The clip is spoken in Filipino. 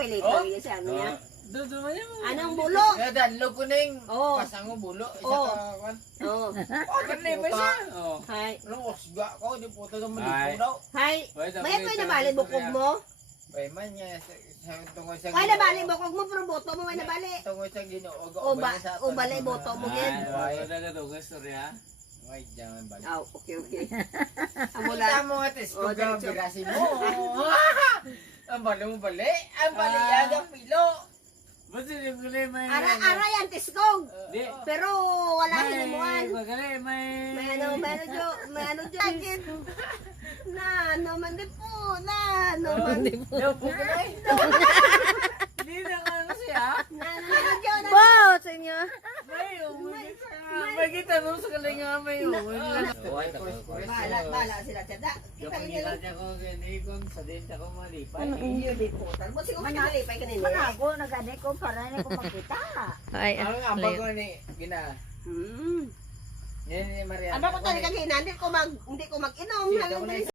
pilit ko yun sa ano niya. Doon niya mo. Anong bulo? Kaya danlo ko na yung Oo. pasango bulo. Isa Oo. ka kan. Oo. Oh, ganun ba siya? Oh. Hay. Anong osga ko? Di po ito naman Ay. dito daw. Hay. May ako yung nabali bukog mo? Bay man niya sa tungkol sa Ay, nabali bukog mo, pero boto mo may nabali. Tungkol sa Ginoo. O bali, boto mo gin. Ay, wala ka doon istorya. Ay, jangan balik. Oh, okay. Ang Mula mula. mo nga tes ko Oh, ga diretso. birasin mo. Ang bali mo bali. Ang bali ang pilo. Ba't yung gulay may... Ara yan, tiskog. Di. Pero wala hinimuan. Magaling, may... May ano, jacket. Na, no man di po. Na, no man di po. Daw po ka na eh. Hindi na ka ano siya. Na, jo, na. Wow, sa inyo. May kita mo sa kalinga may Bala sila tiyada. Kita Kapag nila. niya ko ganikon sa din ako malipay. Iyo di po. Mo siguro malipay kanina. Manago, nagani ko para na ko makita. Ay, Ang ambag ko ni Gina. Hmm. Yan ni Maria. Ano ko talaga hindi ko mag-inom. Sino ko na